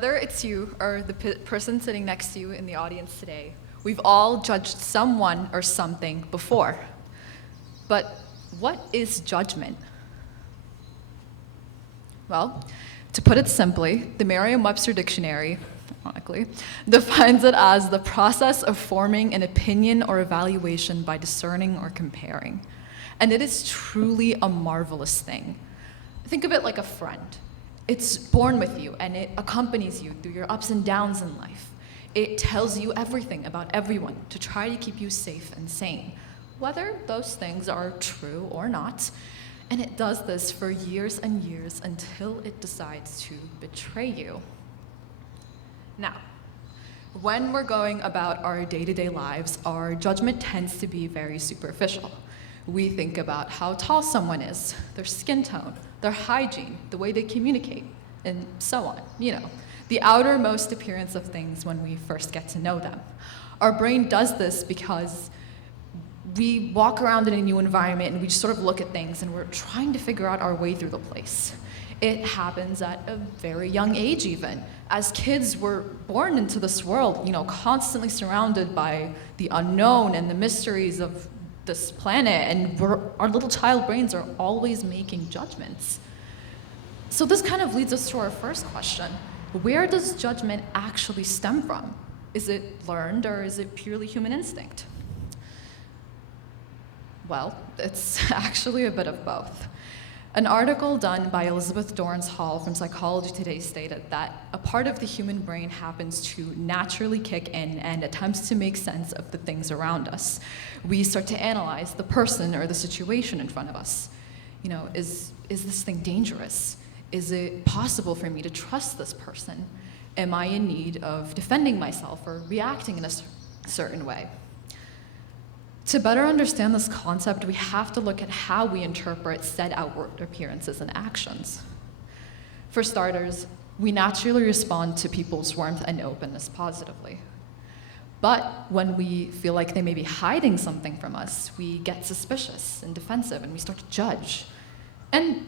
Whether it's you or the person sitting next to you in the audience today, we've all judged someone or something before. But what is judgment? Well, to put it simply, the Merriam-Webster dictionary, ironically, defines it as the process of forming an opinion or evaluation by discerning or comparing. And it is truly a marvelous thing. Think of it like a friend. It's born with you and it accompanies you through your ups and downs in life. It tells you everything about everyone to try to keep you safe and sane, whether those things are true or not. And it does this for years and years until it decides to betray you. Now, when we're going about our day-to-day lives, our judgment tends to be very superficial. We think about how tall someone is, their skin tone, their hygiene, the way they communicate, and so on. You know, the outermost appearance of things when we first get to know them. Our brain does this because we walk around in a new environment and we just sort of look at things and we're trying to figure out our way through the place. It happens at a very young age even. As kids, we're born into this world, you know, constantly surrounded by the unknown and the mysteries of this planet, and our little child brains are always making judgments. So this kind of leads us to our first question. Where does judgment actually stem from? Is it learned or is it purely human instinct? Well, it's actually a bit of both. An article done by Elizabeth Dorrance Hall from Psychology Today stated that a part of the human brain happens to naturally kick in and attempts to make sense of the things around us. We start to analyze the person or the situation in front of us. You know, is this thing dangerous? Is it possible for me to trust this person? Am I in need of defending myself or reacting in a certain way? To better understand this concept, we have to look at how we interpret said outward appearances and actions. For starters, we naturally respond to people's warmth and openness positively. But when we feel like they may be hiding something from us, we get suspicious and defensive and we start to judge. And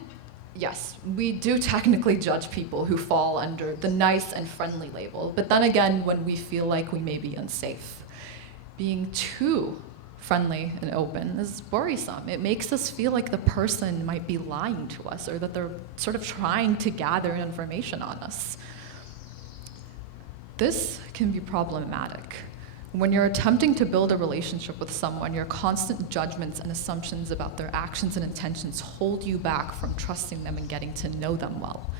yes, we do technically judge people who fall under the nice and friendly label, but then again, when we feel like we may be unsafe. Being too friendly and open is worrisome. It makes us feel like the person might be lying to us or that they're sort of trying to gather information on us. This can be problematic. When you're attempting to build a relationship with someone, your constant judgments and assumptions about their actions and intentions hold you back from trusting them and getting to know them well.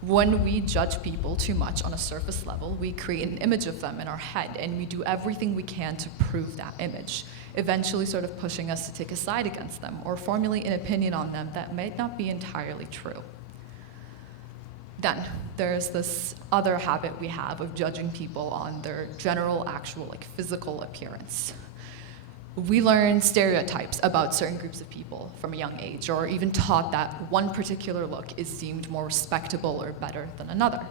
When we judge people too much on a surface level, we create an image of them in our head, and we do everything we can to prove that image, eventually sort of pushing us to take a side against them or formulate an opinion on them that might not be entirely true. Then there's this other habit we have of judging people on their general, actual, like physical appearance. We learn stereotypes about certain groups of people from a young age, or even taught that one particular look is deemed more respectable or better than another.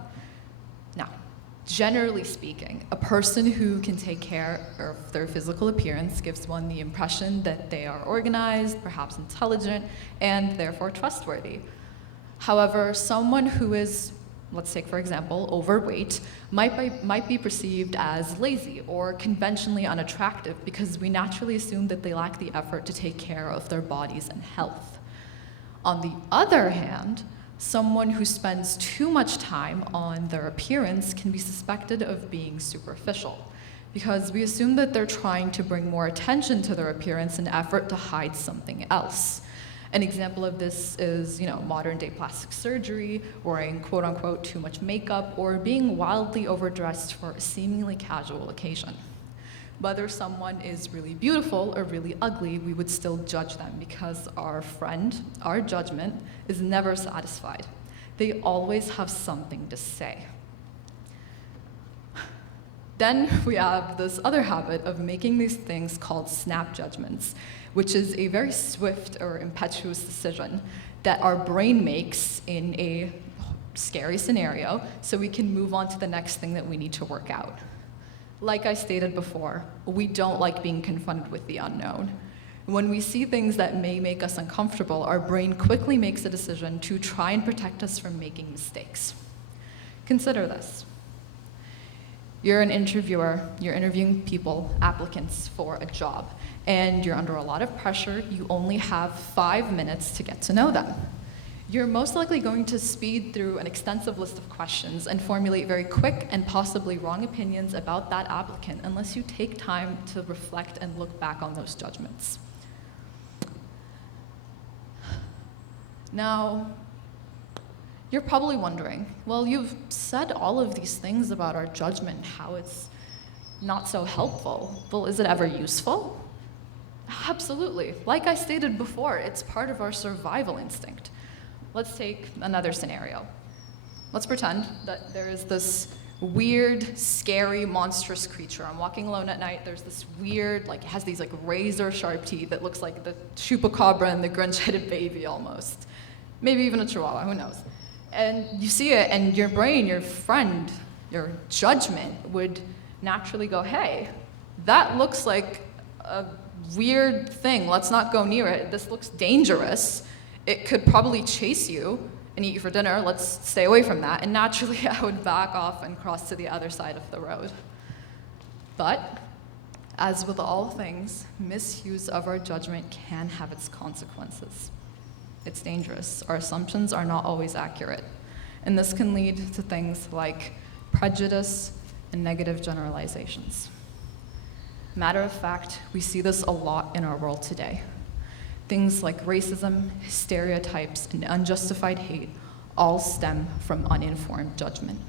Now, generally speaking, a person who can take care of their physical appearance gives one the impression that they are organized, perhaps intelligent, and therefore trustworthy. However, someone who is, let's take for example, overweight, might be perceived as lazy or conventionally unattractive because we naturally assume that they lack the effort to take care of their bodies and health. On the other hand, someone who spends too much time on their appearance can be suspected of being superficial because we assume that they're trying to bring more attention to their appearance in an effort to hide something else. An example of this is, modern day plastic surgery, wearing quote unquote too much makeup, or being wildly overdressed for a seemingly casual occasion. Whether someone is really beautiful or really ugly, we would still judge them because our judgment, is never satisfied. They always have something to say. Then we have this other habit of making these things called snap judgments, which is a very swift or impetuous decision that our brain makes in a scary scenario so we can move on to the next thing that we need to work out. Like I stated before, we don't like being confronted with the unknown. When we see things that may make us uncomfortable, our brain quickly makes a decision to try and protect us from making mistakes. Consider this. You're an interviewer, you're interviewing people, applicants for a job, and you're under a lot of pressure. You only have 5 minutes to get to know them. You're most likely going to speed through an extensive list of questions and formulate very quick and possibly wrong opinions about that applicant unless you take time to reflect and look back on those judgments. Now, you're probably wondering, well, you've said all of these things about our judgment, how it's not so helpful. Well, is it ever useful? Absolutely. Like I stated before, it's part of our survival instinct. Let's take another scenario. Let's pretend that there is this weird, scary, monstrous creature. I'm walking alone at night. There's this weird, it has these razor sharp teeth that looks like the chupacabra and the Grinch-headed baby almost. Maybe even a chihuahua, who knows? And you see it, and your brain, your friend, your judgment would naturally go, hey, that looks like a weird thing. Let's not go near it. This looks dangerous. It could probably chase you and eat you for dinner. Let's stay away from that. And naturally, I would back off and cross to the other side of the road. But, as with all things, misuse of our judgment can have its consequences. It's dangerous. Our assumptions are not always accurate. And this can lead to things like prejudice and negative generalizations. Matter of fact, we see this a lot in our world today. Things like racism, stereotypes, and unjustified hate all stem from uninformed judgment.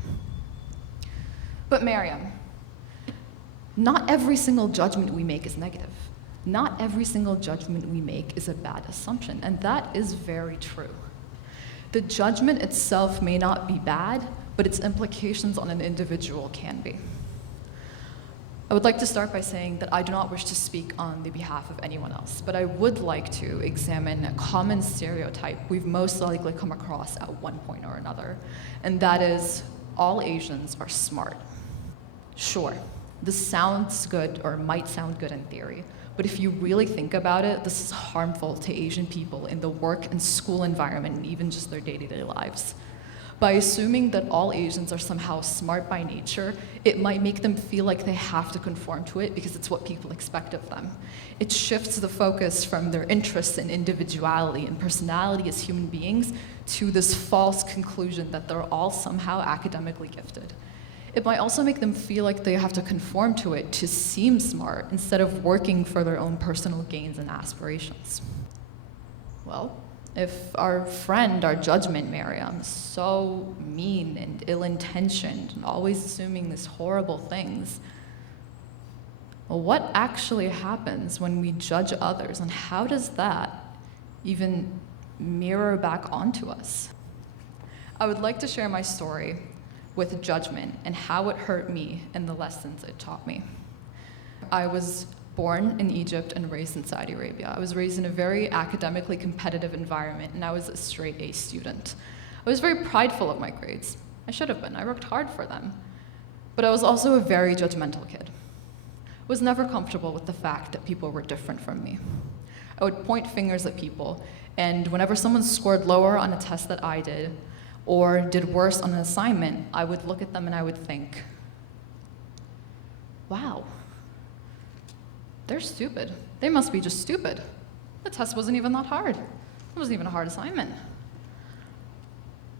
But Mariam, not every single judgment we make is negative. Not every single judgment we make is a bad assumption, and that is very true. The judgment itself may not be bad, but its implications on an individual can be. I would like to start by saying that I do not wish to speak on the behalf of anyone else, but I would like to examine a common stereotype we've most likely come across at one point or another, and that is all Asians are smart. Sure, this sounds good or might sound good in theory, but if you really think about it, this is harmful to Asian people in the work and school environment and even just their day-to-day lives. By assuming that all Asians are somehow smart by nature, it might make them feel like they have to conform to it because it's what people expect of them. It shifts the focus from their interests in individuality and personality as human beings to this false conclusion that they're all somehow academically gifted. It might also make them feel like they have to conform to it to seem smart instead of working for their own personal gains and aspirations. Well, if our friend, our judgment, Mariam, is so mean and ill-intentioned and always assuming these horrible things, well, what actually happens when we judge others, and how does that even mirror back onto us? I would like to share my story with judgment and how it hurt me and the lessons it taught me. I was born in Egypt and raised in Saudi Arabia. I was raised in a very academically competitive environment, and I was a straight A student. I was very prideful of my grades. I should have been. I worked hard for them. But I was also a very judgmental kid. I was never comfortable with the fact that people were different from me. I would point fingers at people, and whenever someone scored lower on a test that I did, or did worse on an assignment, I would look at them and I would think, wow, they're stupid. They must be just stupid. The test wasn't even that hard. It wasn't even a hard assignment.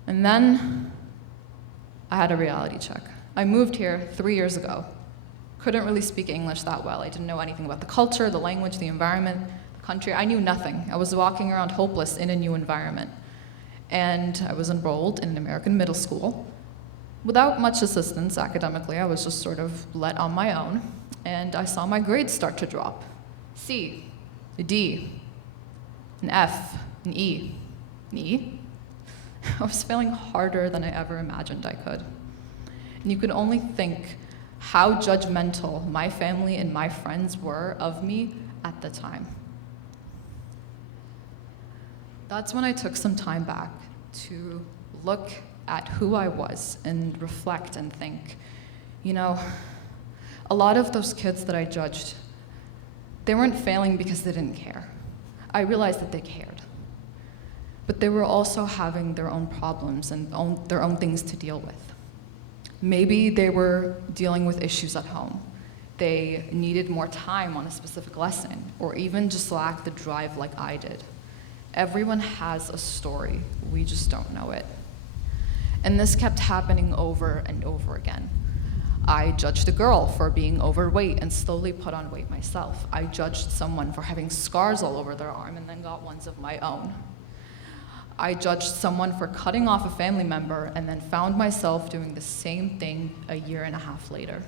And then I had a reality check. I moved here 3 years ago. Couldn't really speak English that well. I didn't know anything about the culture, the language, the environment, the country. I knew nothing. I was walking around hopeless in a new environment. And I was enrolled in an American middle school. Without much assistance academically, I was just sort of let on my own, and I saw my grades start to drop. C, a D, an F, an E, an E. I was failing harder than I ever imagined I could. And you could only think how judgmental my family and my friends were of me at the time. That's when I took some time back to look at who I was and reflect and think, you know, a lot of those kids that I judged, they weren't failing because they didn't care. I realized that they cared. But they were also having their own problems and their own things to deal with. Maybe they were dealing with issues at home. They needed more time on a specific lesson, or even just lacked the drive like I did. Everyone has a story, we just don't know it. And this kept happening over and over again. I judged a girl for being overweight and slowly put on weight myself. I judged someone for having scars all over their arm and then got ones of my own. I judged someone for cutting off a family member and then found myself doing the same thing a year and a half later.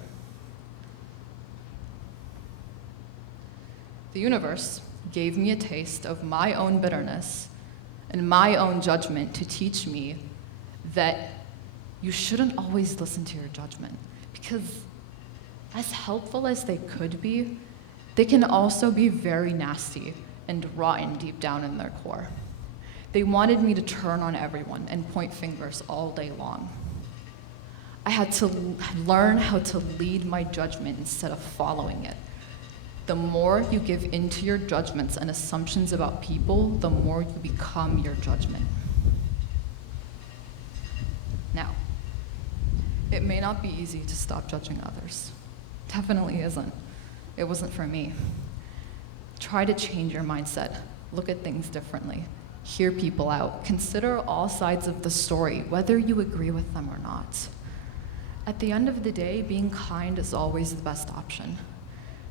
The universe gave me a taste of my own bitterness and my own judgment to teach me that you shouldn't always listen to your judgment, because as helpful as they could be, they can also be very nasty and rotten deep down in their core. They wanted me to turn on everyone and point fingers all day long. I had to learn how to lead my judgment instead of following it. The more you give into your judgments and assumptions about people, the more you become your judgment. Now, it may not be easy to stop judging others. Definitely isn't. It wasn't for me. Try to change your mindset. Look at things differently. Hear people out. Consider all sides of the story, whether you agree with them or not. At the end of the day, being kind is always the best option.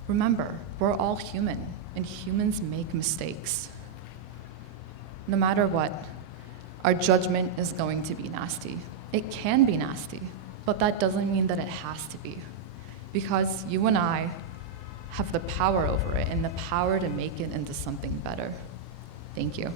Remember, we're all human, and humans make mistakes. No matter what, our judgment is going to be nasty. It can be nasty, but that doesn't mean that it has to be, because you and I have the power over it and the power to make it into something better. Thank you.